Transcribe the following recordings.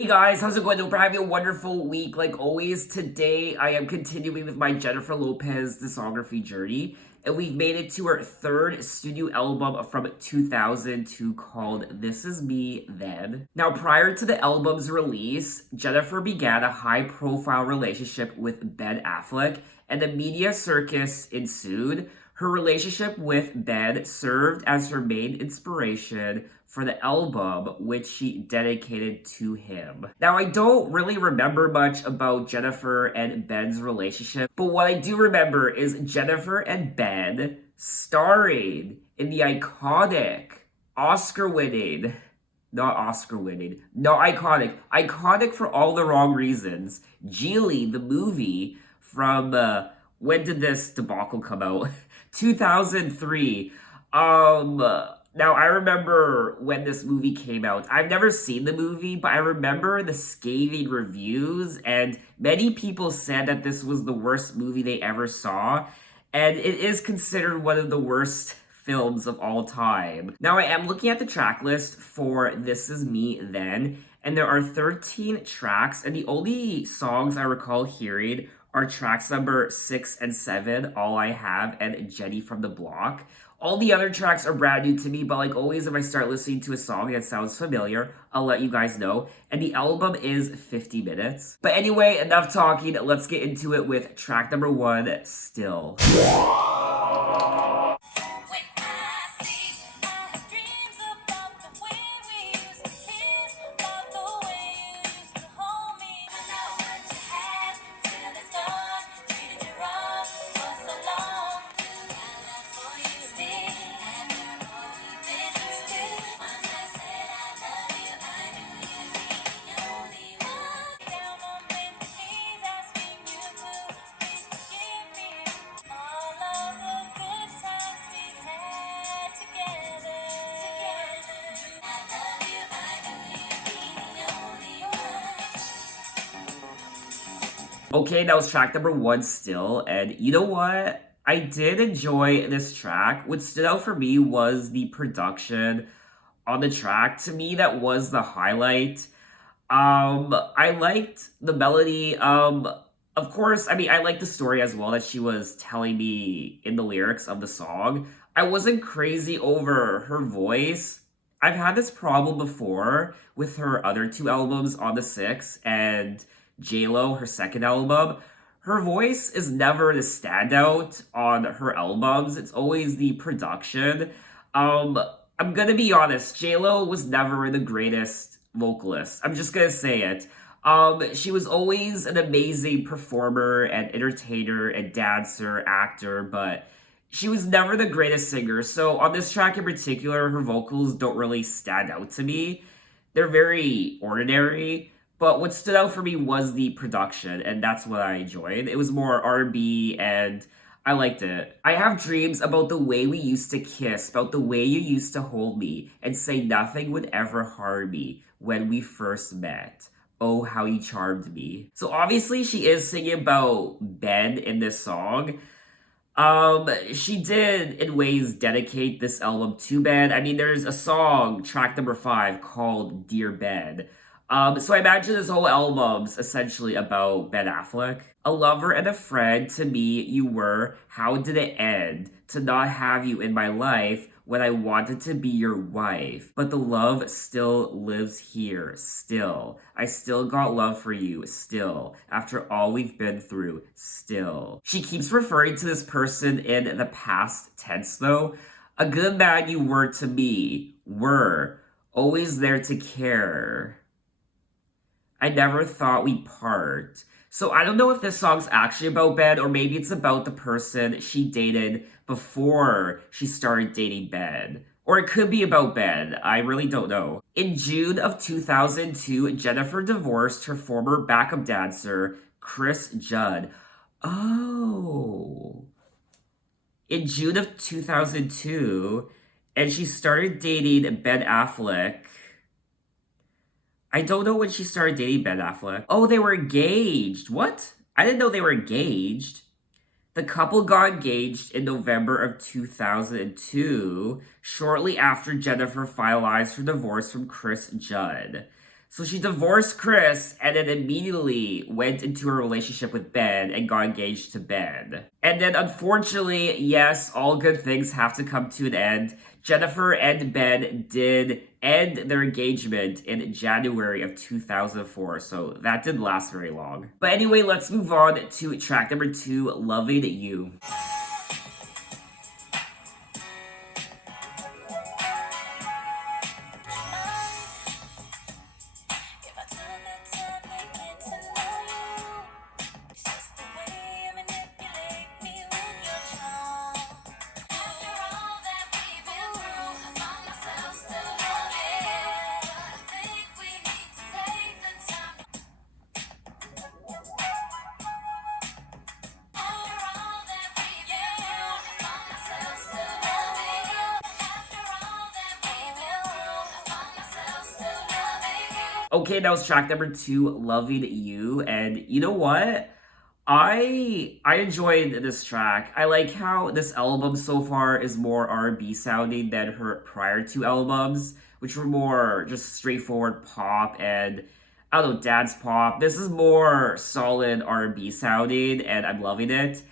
Hey guys, how's it going? Hope you're having a wonderful week. Like always, today I am continuing with my Jennifer Lopez discography journey, and we've made it to her third studio album from 2002 called This Is Me Then. Now, prior to the album's release, Jennifer began a high-profile relationship with Ben Affleck, and the media circus ensued. Her relationship with Ben served as her main inspiration for the album, which she dedicated to him. Now, I don't really remember much about Jennifer and Ben's relationship, but what I do remember is Jennifer and Ben starring in the iconic, Oscar winning, not Oscar winning, no, iconic for all the wrong reasons, j.lo, the movie from, when did this debacle come out? 2003. Now I remember when this movie came out. I've never seen the movie, but I remember the scathing reviews, and many people said that this was the worst movie they ever saw, and it is considered one of the worst films of all time. Now I am looking at the track list for This Is Me Then, and there are 13 tracks, and the only songs I recall hearing are tracks number 6 and 7, All I Have, and Jenny from the Block. All the other tracks are brand new to me, but like always, if I start listening to a song that sounds familiar, I'll let you guys know. And the album is 50 minutes. But anyway, enough talking. Let's get into it with track number 1, Still. Okay, that was track number 1 still, and you know what? I did enjoy this track. What stood out for me was the production on the track. To me, that was the highlight. I liked the melody. Of course, I mean, I liked the story as well that she was telling me in the lyrics of the song. I wasn't crazy over her voice. I've had this problem before with her other 2 albums on the 6 and j.lo, her second album. Her voice is never the standout on her albums. It's always the production. Um, I'm gonna be honest, j.lo was never the greatest vocalist. I'm just gonna say it. She was always an amazing performer and entertainer and dancer, actor, but she was never the greatest singer. So on this track in particular, her vocals don't really stand out to me. They're very ordinary. But what stood out for me was the production, and that's what I enjoyed. It was more R&B, and I liked it. I have dreams about the way we used to kiss, about the way you used to hold me, and say nothing would ever harm me when we first met. Oh, how you charmed me. So obviously she is singing about Ben in this song. She did in ways dedicate this album to Ben. I mean, there's a song, track number 5, called Dear Ben. So I imagine this whole album's essentially about Ben Affleck. A lover and a friend to me you were. How did it end? To not have you in my life when I wanted to be your wife. But the love still lives here, still. I still got love for you, still. After all we've been through, still. She keeps referring to this person in the past tense though. A good man you were to me, were. Always there to care. I never thought we'd part. So I don't know if this song's actually about Ben, or maybe it's about the person she dated before she started dating Ben. Or it could be about Ben. I really don't know. In June of 2002, Jennifer divorced her former backup dancer, Chris Judd. Oh. In June of 2002, and she started dating Ben Affleck. I don't know when she started dating Ben Affleck. Oh, they were engaged. What? I didn't know they were engaged. The couple got engaged in November of 2002, shortly after Jennifer finalized her divorce from Chris Judd. So she divorced Chris and then immediately went into a relationship with Ben and got engaged to Ben. And then unfortunately, yes, all good things have to come to an end. Jennifer and Ben did end their engagement in January of 2004, so that didn't last very long. But anyway, let's move on to track number 2, Loving You. Okay, that was track number 2, Loving You. And you know what? I enjoyed this track. I like how this album so far is more R&B sounding than her prior two albums, which were more just straightforward pop and I don't know, dance pop. This is more solid R&B sounding, and I'm loving it.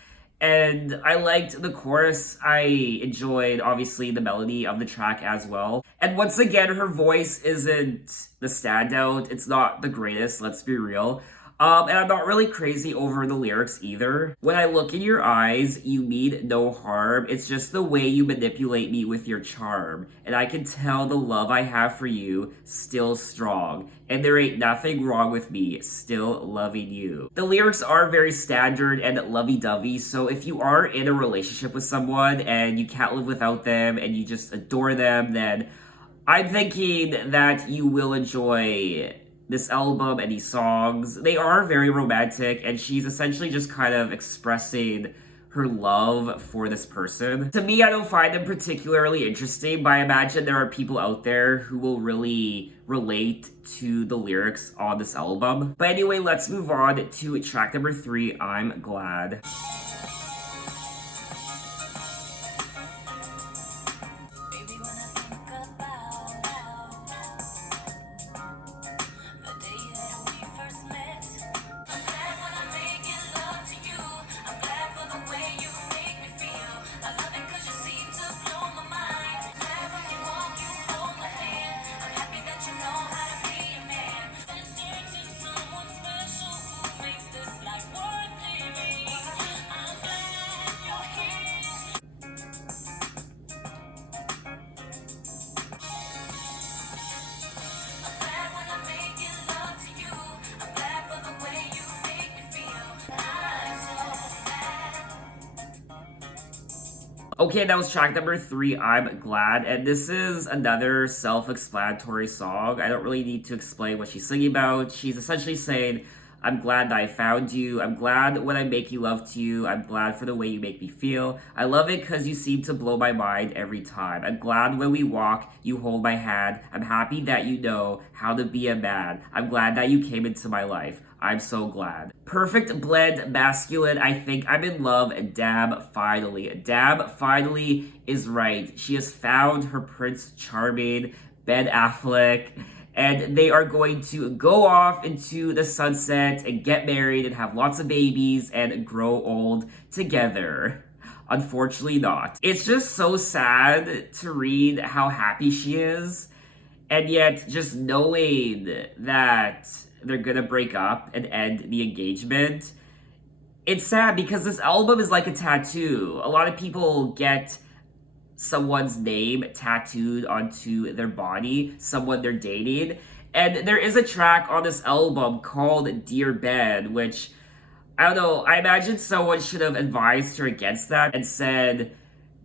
And I liked the chorus. I enjoyed, obviously, the melody of the track as well. And once again, her voice isn't the standout. It's not the greatest, let's be real. And I'm not really crazy over the lyrics either. When I look in your eyes, you mean no harm. It's just the way you manipulate me with your charm. And I can tell the love I have for you still strong. And there ain't nothing wrong with me still loving you. The lyrics are very standard and lovey-dovey, so if you are in a relationship with someone and you can't live without them and you just adore them, then I'm thinking that you will enjoy this album and these songs. They are very romantic, and she's essentially just kind of expressing her love for this person. To me, I don't find them particularly interesting, but I imagine there are people out there who will really relate to the lyrics on this album. But anyway, let's move on to track number 3, I'm Glad. Okay, that was track number 3, I'm Glad, and this is another self-explanatory song. I don't really need to explain what she's singing about. She's essentially saying, I'm glad that I found you. I'm glad when I make you love to you. I'm glad for the way you make me feel. I love it because you seem to blow my mind every time. I'm glad when we walk, you hold my hand. I'm happy that you know how to be a man. I'm glad that you came into my life. I'm so glad. Perfect blend, masculine. I think I'm in love. Dab, finally. Dab, finally is right. She has found her Prince Charming, Ben Affleck, and they are going to go off into the sunset and get married and have lots of babies and grow old together. Unfortunately not. It's just so sad to read how happy she is, and yet just knowing that they're gonna break up and end the engagement. It's sad because this album is like a tattoo. A lot of people get someone's name tattooed onto their body, someone they're dating. And there is a track on this album called Dear Ben, which, I don't know, I imagine someone should have advised her against that and said,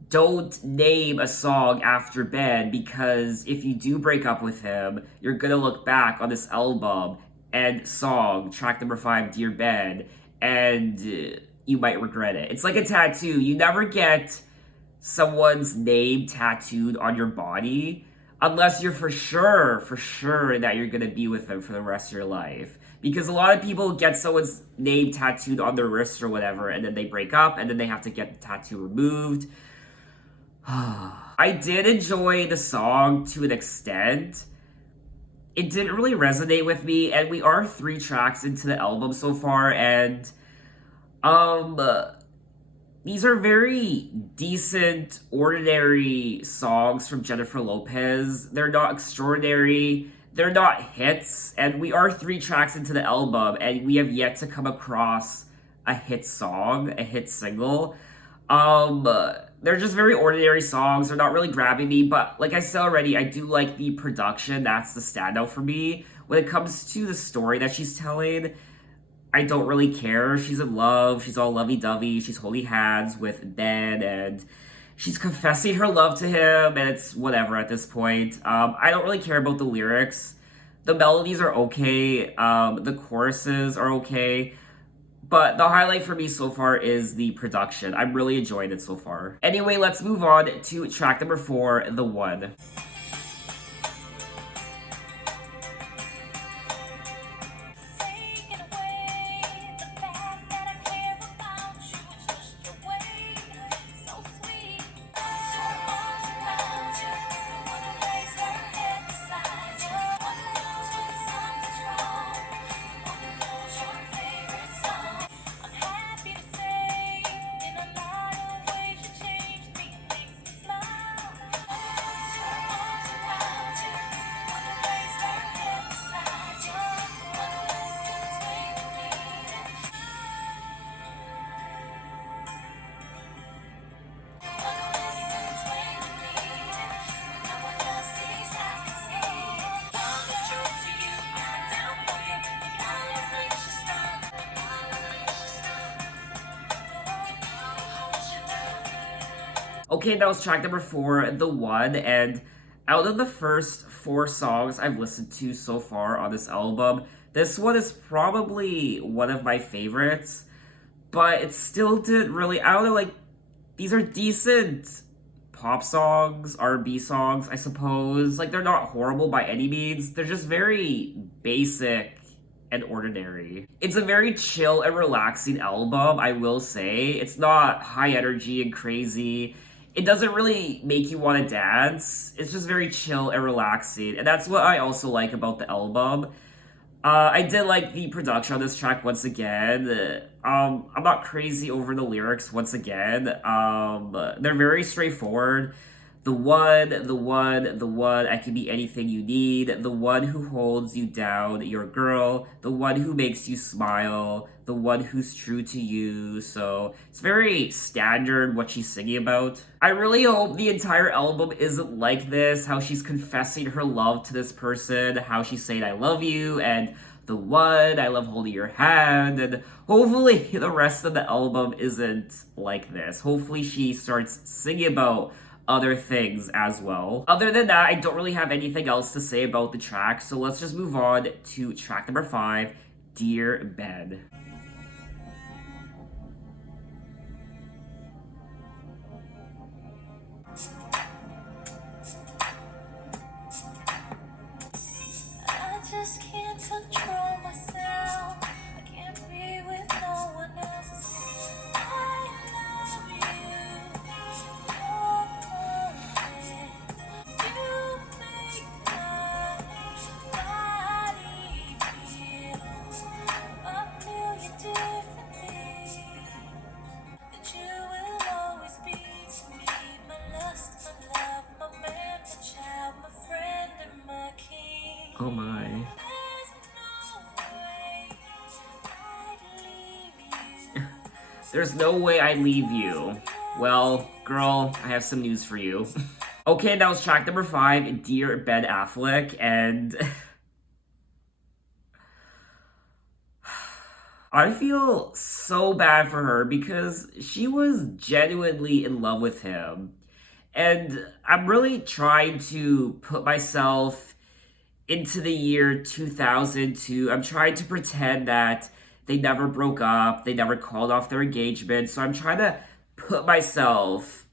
don't name a song after Ben, because if you do break up with him, you're gonna look back on this album and song, track number 5, Dear Ben, and you might regret it. It's like a tattoo. You never get someone's name tattooed on your body unless you're for sure that you're gonna be with them for the rest of your life. Because a lot of people get someone's name tattooed on their wrist or whatever, and then they break up, and then they have to get the tattoo removed. I did enjoy the song to an extent. it didn't really resonate with me, and we are 3 tracks into the album so far, and um these are very decent, ordinary songs from Jennifer Lopez. They're not extraordinary, they're not hits, and we are 3 tracks into the album, and we have yet to come across a hit song, a hit single. They're just very ordinary songs. They're not really grabbing me, but like I said already, I do like the production. That's the standout for me. When it comes to the story that she's telling, I don't really care. She's in love. She's all lovey-dovey. She's holding hands with Ben, and she's confessing her love to him, and it's whatever at this point. I don't really care about the lyrics. The melodies are okay. The choruses are okay. But the highlight for me so far is the production. I'm really enjoying it so far. Anyway, let's move on to track number 4, The One. Okay, that was track number 4, The One, and out of the first 4 songs I've listened to so far on this album, this one is probably one of my favorites, but it still didn't really, I don't know, like, these are decent pop songs, R&B songs, I suppose. Like, they're not horrible by any means, they're just very basic and ordinary. It's a very chill and relaxing album, I will say. It's not high energy and crazy. It doesn't really make you want to dance. It's just very chill and relaxing. And that's what I also like about the album. I did like the production on this track once again. I'm not crazy over the lyrics once again. They're very straightforward. The one, the one, the one, I can be anything you need. The one who holds you down, your girl. The one who makes you smile. The one who's true to you. So it's very standard what she's singing about. I really hope the entire album isn't like this, how she's confessing her love to this person, how she's saying I love you, and the one, I love holding your hand, and hopefully the rest of the album isn't like this. Hopefully she starts singing about other things as well. Other than that, I don't really have anything else to say about the track, so let's just move on to track number 5, Dear Ben. I just can't control myself. I can't be with no one else. I love you. You're perfect. You make my body feel a million different things. That you will always be to me, my lust, my love, my man, my child, my friend, and my king. Oh my. There's no way I'd leave you. Well, girl, I have some news for you. Okay, that was track number 5, Dear Ben Affleck, and I feel so bad for her because she was genuinely in love with him. And I'm really trying to put myself into the year 2002. I'm trying to pretend that they never broke up, they never called off their engagement. So I'm trying to put myself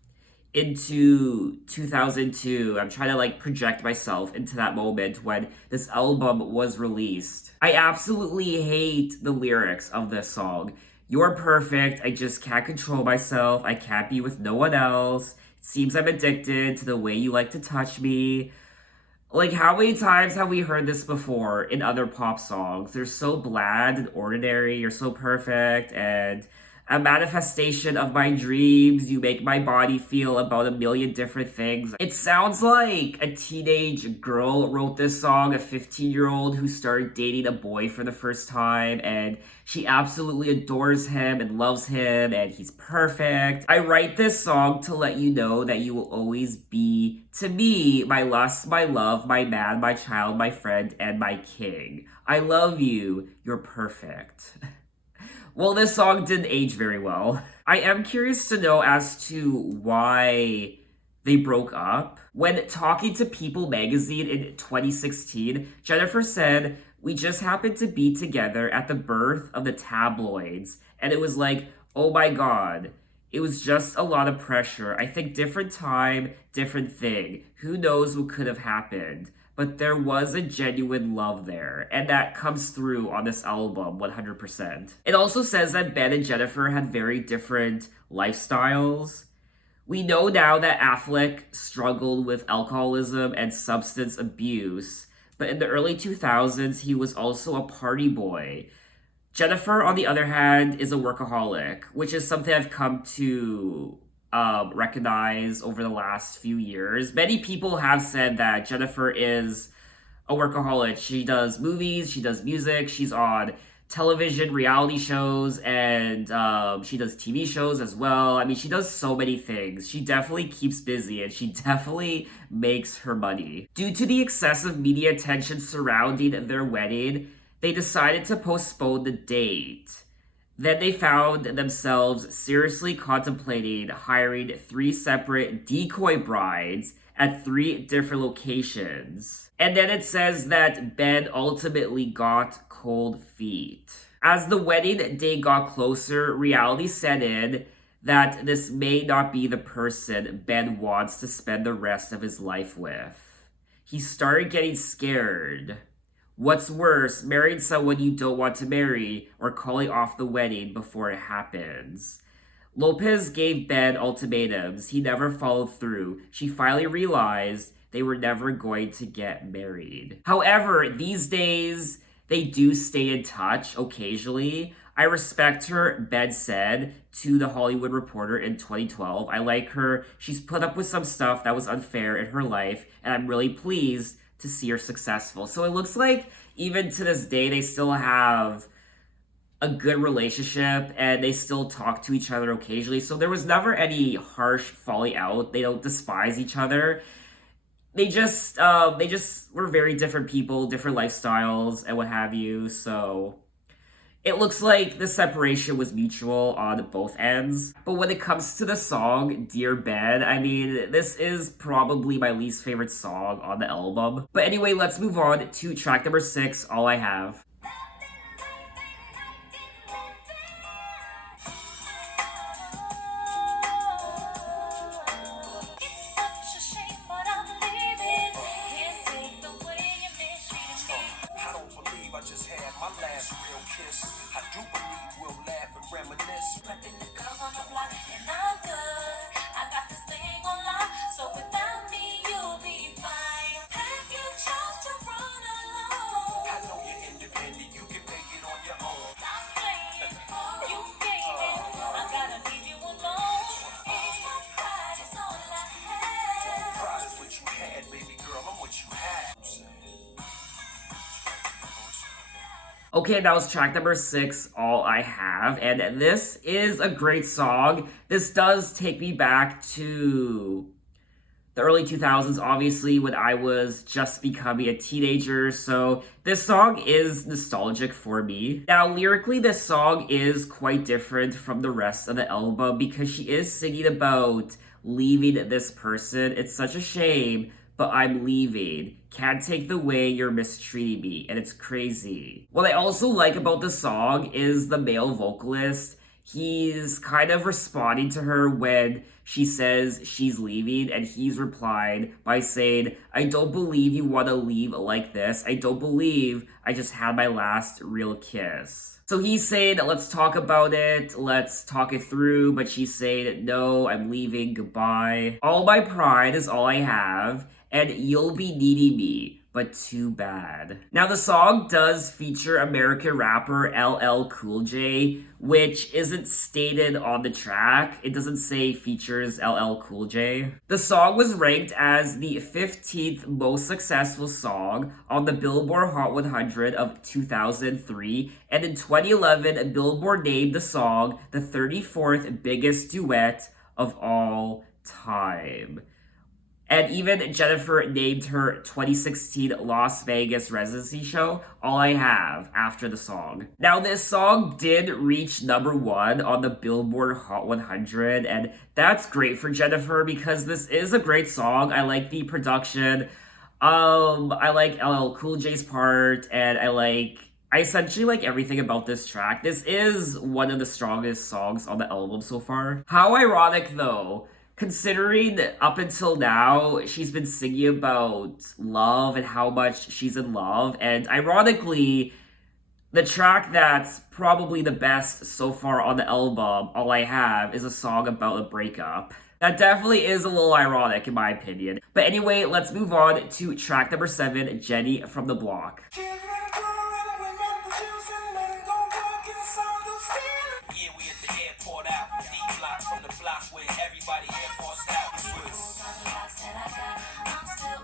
into 2002. I'm trying to like project myself into that moment when this album was released. I absolutely hate the lyrics of this song. You're perfect, I just can't control myself, I can't be with no one else. It seems I'm addicted to the way you like to touch me. Like, how many times have we heard this before in other pop songs? They're so bland and ordinary, you're so perfect, and a manifestation of my dreams. You make my body feel about a million different things. It sounds like a teenage girl wrote this song, a 15-year-old who started dating a boy for the first time, and she absolutely adores him and loves him, and he's perfect. I write this song to let you know that you will always be, to me, my lust, my love, my man, my child, my friend, and my king. I love you. You're perfect. Well, this song didn't age very well. I am curious to know as to why they broke up. When talking to People magazine in 2016, Jennifer said, "We just happened to be together at the birth of the tabloids." And it was like, oh my god. It was just a lot of pressure. I think different time, different thing. Who knows what could have happened? But there was a genuine love there, and that comes through on this album 100%. It also says that Ben and Jennifer had very different lifestyles. We know now that Affleck struggled with alcoholism and substance abuse, but in the early 2000s, he was also a party boy. Jennifer, on the other hand, is a workaholic, which is something I've come to recognize over the last few years. Many people have said that Jennifer is a workaholic. She does movies, she does music, she's on television reality shows, and she does TV shows as well. I mean, she does so many things. She definitely keeps busy and she definitely makes her money. Due to the excessive media attention surrounding their wedding, they decided to postpone the date. Then they found themselves seriously contemplating hiring three separate decoy brides at three different locations. And then it says that Ben ultimately got cold feet. As the wedding day got closer, reality set in that this may not be the person Ben wants to spend the rest of his life with. He started getting scared. What's worse, marrying someone you don't want to marry or calling off the wedding before it happens? Lopez gave Ben ultimatums. He never followed through. She finally realized they were never going to get married. However, these days, they do stay in touch occasionally. I respect her, Ben said to The Hollywood Reporter in 2012. I like her. She's put up with some stuff that was unfair in her life, and I'm really pleased to see her successful. So it looks like even to this day, they still have a good relationship and they still talk to each other occasionally. So there was never any harsh falling out. They don't despise each other. They just were very different people, different lifestyles and what have you. So it looks like the separation was mutual on both ends. But when it comes to the song Dear Ben, I mean, this is probably my least favorite song on the album. But anyway, let's move on to track number 6, All I Have. It's such a shame, but I'm leaving. Can't take the way you mistreated me. I don't believe I just had my last real kiss. I do believe we'll laugh and reminisce. Prepping the girls on the block, and I'm good. I got this thing on lock, so without me, you'll be fine. Have you chose to run alone? I know you're independent, you can make it on your own. Stop playing, you gave it. I gotta leave you alone. And my pride is all I have. Prize is what you had, baby girl, I'm what you had. Okay, that was track number 6, All I Have, and this is a great song. This does take me back to the early 2000s, obviously, when I was just becoming a teenager, so this song is nostalgic for me. Now, lyrically, this song is quite different from the rest of the album because she is singing about leaving this person. It's such a shame, but I'm leaving. Can't take the way you're mistreating me, and it's crazy. What I also like about the song is the male vocalist. He's kind of responding to her when she says she's leaving, and he's replied by saying, I don't believe you want to leave like this. I don't believe I just had my last real kiss. So he's saying, let's talk about it, let's talk it through, but she's saying, no, I'm leaving, goodbye. All my pride is all I have, and You'll Be Needing Me, but too bad. Now, the song does feature American rapper LL Cool J, which isn't stated on the track. It doesn't say features LL Cool J. The song was ranked as the 15th most successful song on the Billboard Hot 100 of 2003, and in 2011, Billboard named the song the 34th biggest duet of all time. And even Jennifer named her 2016 Las Vegas residency show All I Have after the song. Now, this song did reach number one on the Billboard Hot 100, and that's great for Jennifer because this is a great song. I like the production. I like LL Cool J's part, and I essentially like everything about this track. This is one of the strongest songs on the album so far. How ironic though, considering that up until now she's been singing about love and how much she's in love, and ironically, the track that's probably the best so far on the album, All I Have, is a song about a breakup. That definitely is a little ironic in my opinion. But anyway, let's move on to track number 7, Jenny from the Block. Yeah, we at the airport out. D-block from the block where everybody Air Force out.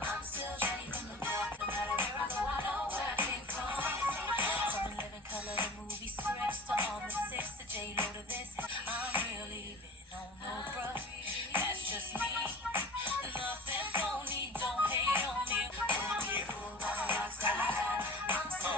I'm still Jenny from the block. No matter where I go, I know where I came from. From 11 color to movie scripts to all the 6 to j.lo to this. I'm really living on no bruh. That's just me. Nothing phony, don't hate on me.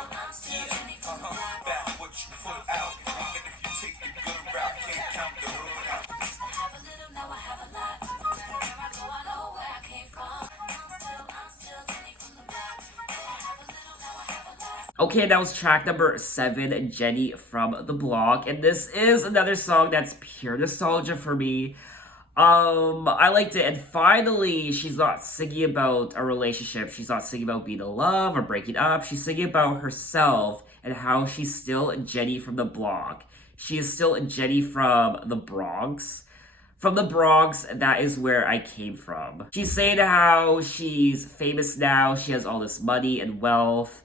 I'm still Jenny from the block. Back what you put out. And if you take the good route, can't count the hood out. Used to have a little, now I have a lot. No matter where I go, I know where I came from. I'm still Jenny from the block. Used to have a little, now I have a lot. Okay, that was track number 7, Jenny from the Block, and this is another song that's pure nostalgia for me. I liked it, and finally, she's not singing about a relationship. She's not singing about being in love or breaking up. She's singing about herself and how she's still Jenny from the Block. She is still Jenny from the Bronx. From the Bronx, that is where I came from. She's saying how she's famous now. She has all this money and wealth.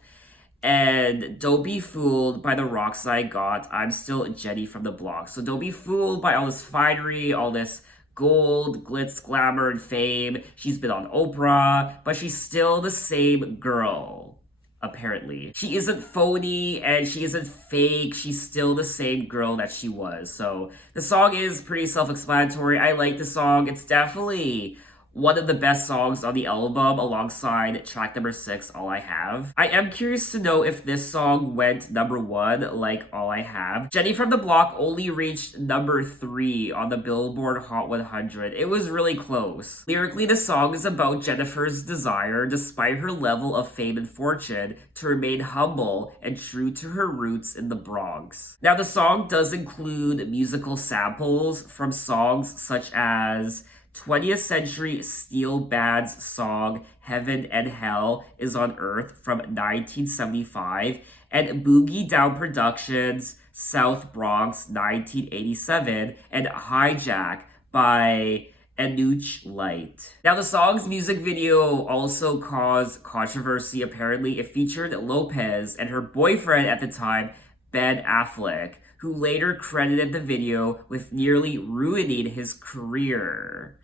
And don't be fooled by the rocks I got. I'm still Jenny from the Block. So don't be fooled by all this finery, all this gold, glitz, glamour, and fame. She's been on Oprah, but she's still the same girl, apparently. She isn't phony and she isn't fake. She's still the same girl that she was. So the song is pretty self-explanatory. I like the song. It's definitely one of the best songs on the album alongside track number 6, All I Have. I am curious to know if this song went number 1 like All I Have. Jenny from the Block only reached number 3 on the Billboard Hot 100. It was really close. Lyrically, the song is about Jennifer's desire, despite her level of fame and fortune, to remain humble and true to her roots in the Bronx. Now, the song does include musical samples from songs such as 20th Century Steel Band's song Heaven and Hell is on Earth from 1975, and Boogie Down Productions' South Bronx 1987, and Hijack by Anuch Light. Now, the song's music video also caused controversy. Apparently, it featured Lopez and her boyfriend at the time, Ben Affleck, who later credited the video with nearly ruining his career.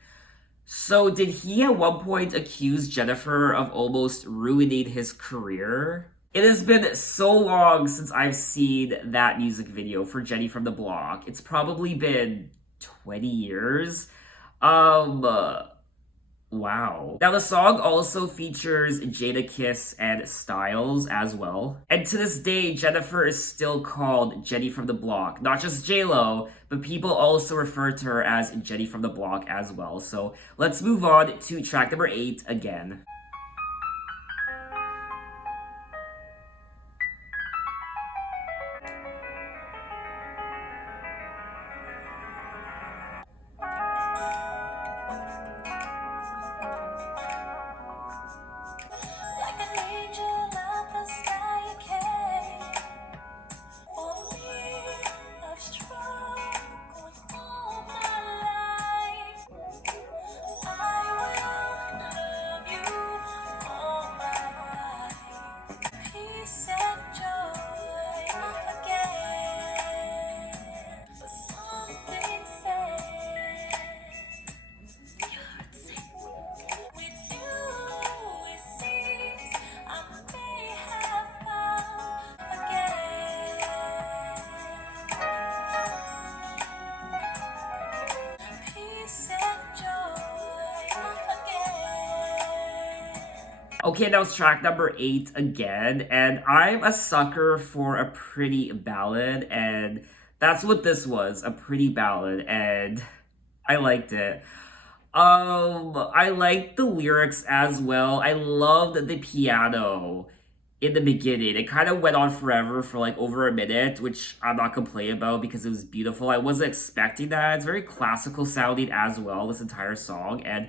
So, did he at one point accuse Jennifer of almost ruining his career? It has been so long since I've seen that music video for Jenny from the Block. It's probably been 20 years. Wow. Now, the song also features Jadakiss and Styles as well. And to this day, Jennifer is still called Jenny from the Block. Not just j.lo, but people also refer to her as Jenny from the Block as well. So let's move on to track number 8 again. Like an angel out the sky, you came for me. I've struggled all my life. I will love you Okay, that was track number 8 again, and I'm a sucker for a pretty ballad, and that's what this was, a pretty ballad, and I liked it. I liked the lyrics as well. I loved the piano in the beginning. It kind of went on forever for like over a minute, which I'm not complaining about because it was beautiful. I wasn't expecting that. It's very classical sounding as well, this entire song, and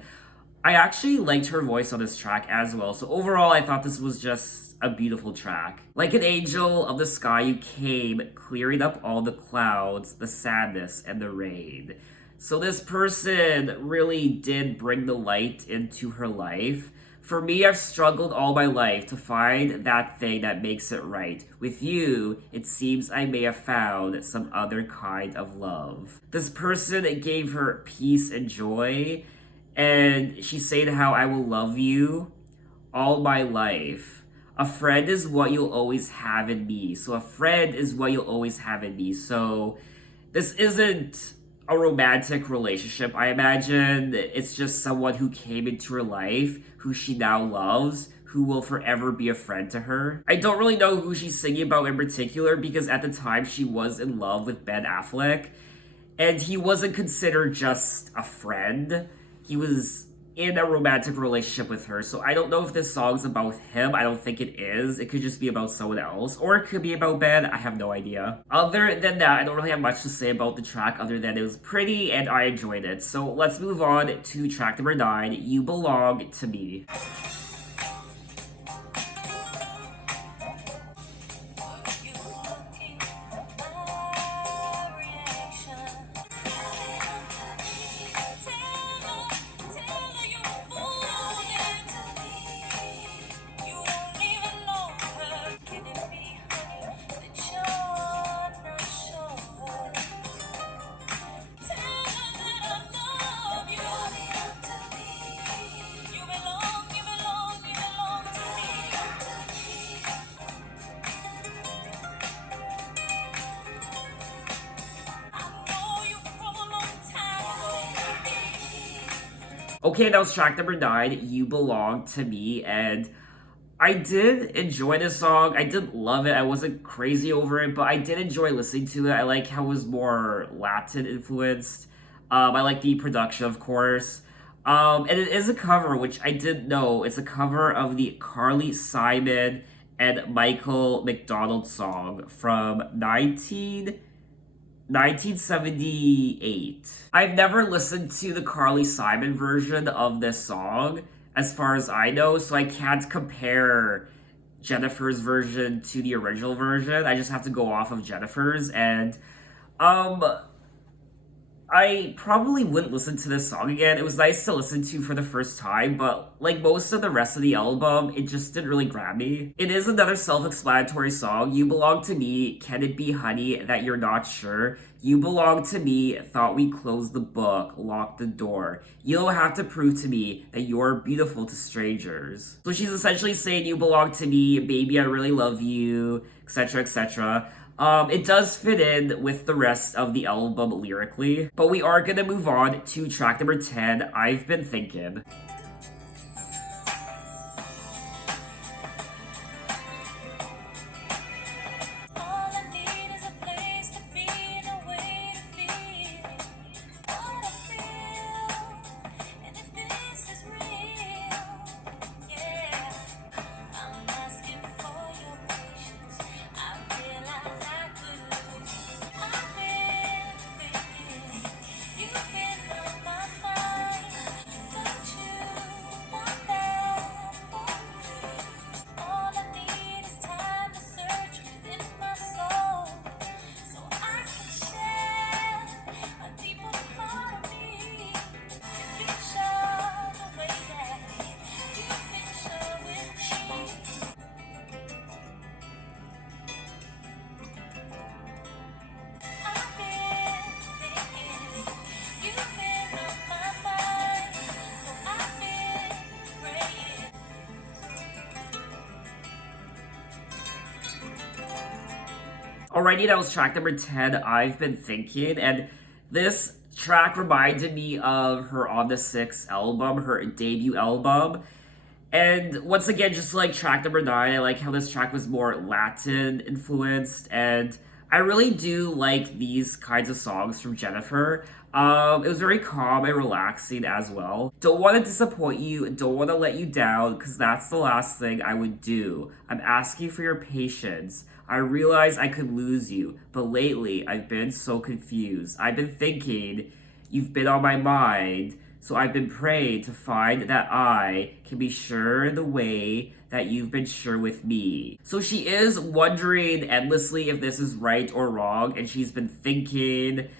I actually liked her voice on this track as well. So overall, I thought this was just a beautiful track. Like an angel of the sky, you came, clearing up all the clouds, the sadness, and the rain. So this person really did bring the light into her life. For me, I've struggled all my life to find that thing that makes it right. With you, it seems I may have found some other kind of love. This person gave her peace and joy, and she said how I will love you all my life. A friend is what you'll always have in me. So a friend is what you'll always have in me. So this isn't a romantic relationship. I imagine it's just someone who came into her life, who she now loves, who will forever be a friend to her. I don't really know who she's singing about in particular because at the time she was in love with Ben Affleck, and he wasn't considered just a friend. He was in a romantic relationship with her. So I don't know if this song's about him. I don't think it is. It could just be about someone else. Or it could be about Ben. I have no idea. Other than that, I don't really have much to say about the track other than it was pretty and I enjoyed it. So let's move on to track number 9, You Belong to Me. You looking my reaction. Tell her you're fooling to me. You don't even know her. Can it be, honey, that you're not sure? Tell her that I love you. Belong to me. You belong, you belong, you belong to me. I know you from a long time ago. Okay, that was track number 9, You Belong to Me, and I did enjoy this song. I didn't love it. I wasn't crazy over it, but I did enjoy listening to it. I like how it was more Latin influenced. I like the production, of course. And it is a cover, which I didn't know. It's a cover of the Carly Simon and Michael McDonald song from 1978. I've never listened to the Carly Simon version of this song, as far as I know, so I can't compare Jennifer's version to the original version. I just have to go off of Jennifer's, and um, I probably wouldn't listen to this song again. It was nice to listen to for the first time, but like most of the rest of the album, it just didn't really grab me. It is another self-explanatory song. You belong to me, can it be, honey, that you're not sure? You belong to me, thought we closed the book, locked the door. You don't have to prove to me that you're beautiful to strangers. So she's essentially saying you belong to me, baby, I really love you, etc., etc. It does fit in with the rest of the album lyrically, but we are gonna move on to track number 10, I've Been Thinking. All I need is a place to be and a way to feel what I feel. And if this is real, yeah, I'm asking for your patience. I realize I could lose you. I've been thinking, you've been on my mind. Don't you want that for me? All I need is time to search within my soul so I can share a deeper part of me. Picture the way that you picture with me. I've been thinking, you've been on my mind, so I've been praying. Alrighty, that was track number 10, I've Been Thinking, and this track reminded me of her On the Six album, her debut album. And once again, just like track number 9, I like how this track was more Latin influenced, and I really do like these kinds of songs from Jennifer. It was very calm and relaxing as well. Don't want to disappoint you, don't want to let you down, because that's the last thing I would do. I'm asking for your patience. I realize I could lose you, but lately I've been so confused. I've been thinking, you've been on my mind. So I've been praying to find that I can be sure the way that you've been sure with me. So she is wondering endlessly if this is right or wrong, and she's been thinking,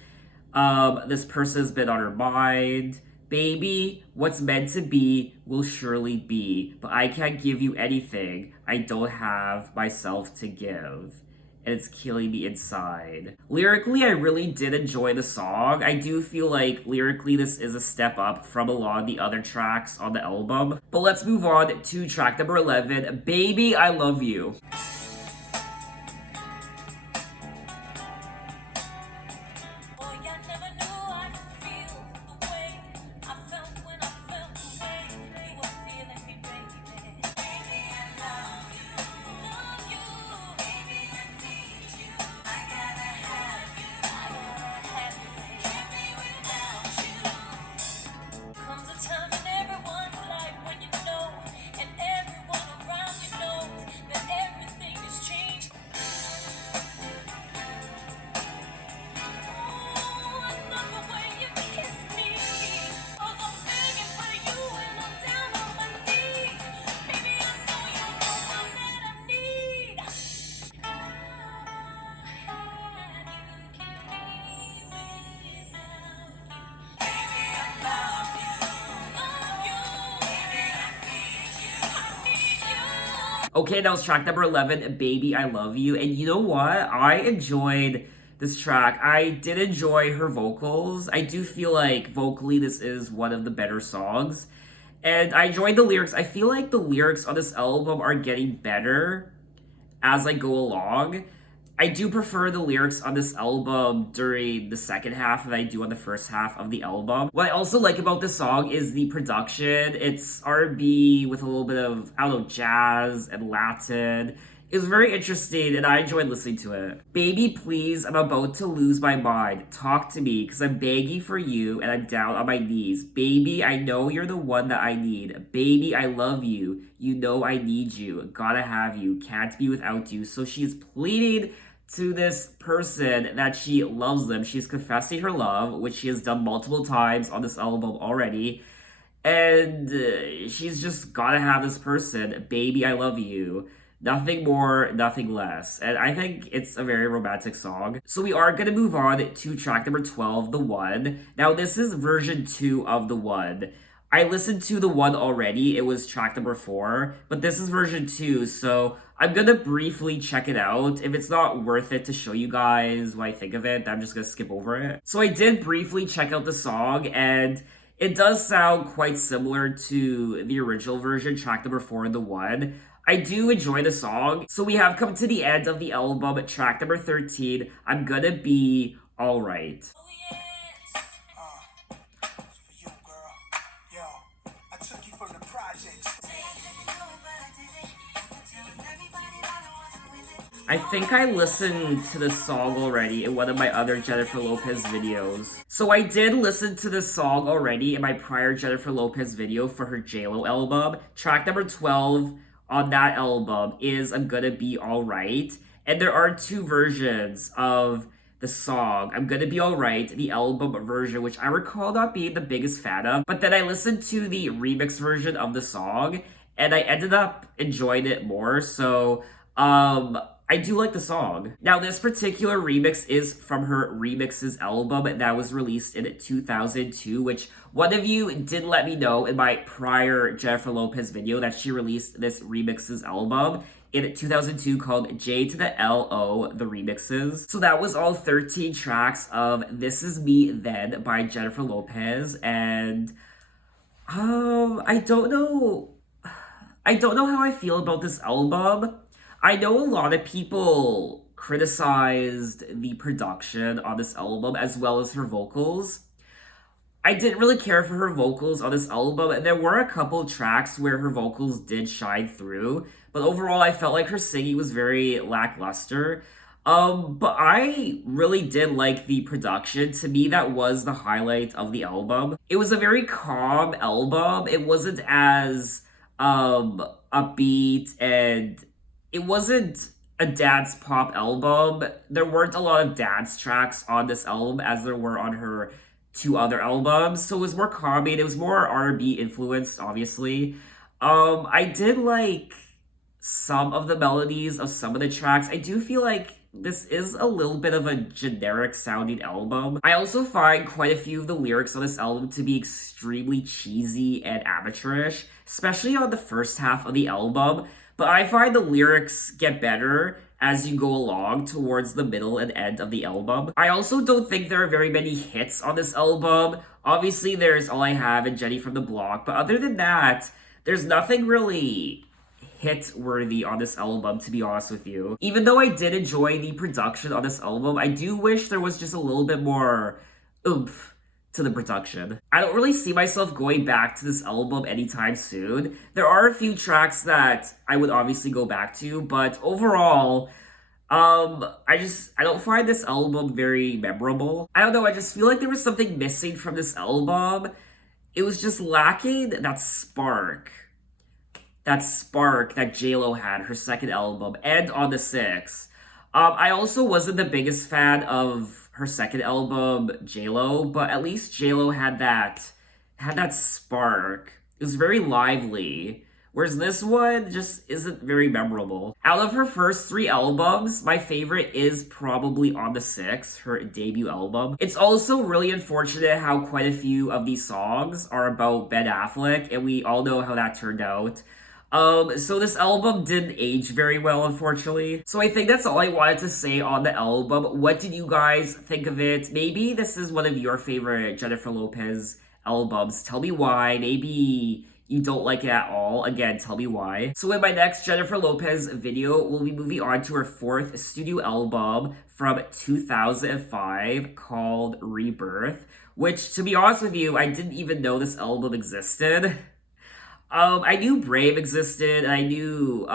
this person's been on her mind. Baby, what's meant to be will surely be, but I can't give you anything I don't have myself to give. And it's killing me inside. Lyrically, I really did enjoy the song. I do feel like lyrically this is a step up from a lot of the other tracks on the album. But let's move on to track number 11, Baby, I Love You. Boy, I never knew I could feel the way I felt when I felt the way you were feeling me, baby. Baby, I love you. Love you. Baby, I need you. I gotta have you. I gotta have you, baby. Can't be without you. Comes a time in everyone's life when you know, and everyone around you knows that everything has changed. Oh, I love the way you kiss me. 'Cause I'm begging for you and I'm down on my knees. Baby, I know you're the one that I need. I have you, can't be without you. Baby, I love you. Love you. Baby, I need you. I need you. Okay, that was track number 11, Baby, I Love You. And you know what? I enjoyed this track. I did enjoy her vocals. I do feel like vocally this is one of the better songs. And I enjoyed the lyrics. I feel like the lyrics on this album are getting better as I go along. I do prefer the lyrics on this album during the second half than I do on the first half of the album. What I also like about this song is the production. It's R&B with a little bit of, I don't know, jazz and Latin. It was very interesting and I enjoyed listening to it. Baby, please, I'm about to lose my mind. Talk to me, because I'm begging for you and I'm down on my knees. Baby, I know you're the one that I need. Baby, I love you. You know I need you. Gotta have you. Can't be without you. So she's pleading to this person that she loves them. She's confessing her love, which she has done multiple times on this album already. And she's just gotta have this person. Baby, I love you. Nothing more, nothing less. And I think it's a very romantic song. So we are gonna move on to track number 12, The One. Now, this is version 2 of The One. I listened to The One already. It was track number 4, but this is version 2, so I'm gonna briefly check it out. If it's not worth it to show you guys what I think of it, I'm just gonna skip over it. So I did briefly check out the song, and it does sound quite similar to the original version, track number 4 in The One. I do enjoy the song. So we have come to the end of the album, track number 13, I'm Gonna Be Alright. Oh, yes. For you, girl. Yo, I took you from the projects. I think I listened to this song already in one of my other Jennifer Lopez videos. So I did listen to this song already in my prior Jennifer Lopez video for her j.lo album. Track number 12 on that album is I'm Gonna Be Alright. And there are two versions of the song, I'm Gonna Be Alright, the album version, which I recall not being the biggest fan of. But then I listened to the remix version of the song, and I ended up enjoying it more. So, I do like the song. Now, this particular remix is from her Remixes album that was released in 2002, which one of you did let me know in my prior Jennifer Lopez video that she released this Remixes album in 2002 called J to the L-O, the Remixes. So that was all 13 tracks of This Is Me Then by Jennifer Lopez, and I don't know. I don't know how I feel about this album. I know a lot of people criticized the production on this album as well as her vocals. I didn't really care for her vocals on this album, and there were a couple tracks where her vocals did shine through, but overall I felt like her singing was very lackluster. But I really did like the production. To me, that was the highlight of the album. It was a very calm album. It wasn't as upbeat, and it wasn't a dance pop album. There weren't a lot of dance tracks on this album as there were on her two other albums, so it was more calming. It was more R&B influenced, obviously. I did like some of the melodies of some of the tracks. I do feel like this is a little bit of a generic sounding album. I also find quite a few of the lyrics on this album to be extremely cheesy and amateurish, especially on the first half of the album. But I find the lyrics get better as you go along towards the middle and end of the album. I also don't think there are very many hits on this album. Obviously, there's All I Have and Jenny from the Block, but other than that, there's nothing really hit worthy on this album, to be honest with you. Even though I did enjoy the production on this album, I do wish there was just a little bit more oomph to the production. I don't really see myself going back to this album anytime soon. There are a few tracks that I would obviously go back to, but overall, I don't find this album very memorable. I don't know, I just feel like there was something missing from this album. It was just lacking that spark that j.lo had her second album and on the sixth. I also wasn't the biggest fan of her second album, j.lo, but at least j.lo had that spark. It was very lively. Whereas this one just isn't very memorable. Out of her first three albums, my favorite is probably On the Sixth, her debut album. It's also really unfortunate how quite a few of these songs are about Ben Affleck, and we all know how that turned out. So this album didn't age very well, unfortunately. So I think that's all I wanted to say on the album. What did you guys think of it? Maybe this is one of your favorite Jennifer Lopez albums. Tell me why. Maybe you don't like it at all. Again, tell me why. So in my next Jennifer Lopez video, we'll be moving on to her fourth studio album from 2005 called Rebirth, which, to be honest with you, I didn't even know this album existed. I knew Brave existed, and I knew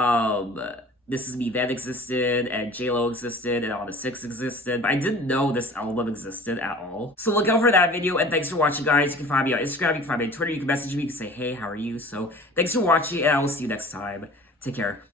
This Is Me Then existed, and j.lo existed, and On the Six existed, but I didn't know this album existed at all. So look out for that video, and thanks for watching, guys. You can find me on Instagram, you can find me on Twitter, you can message me, you can say, hey, how are you? So thanks for watching, and I will see you next time. Take care.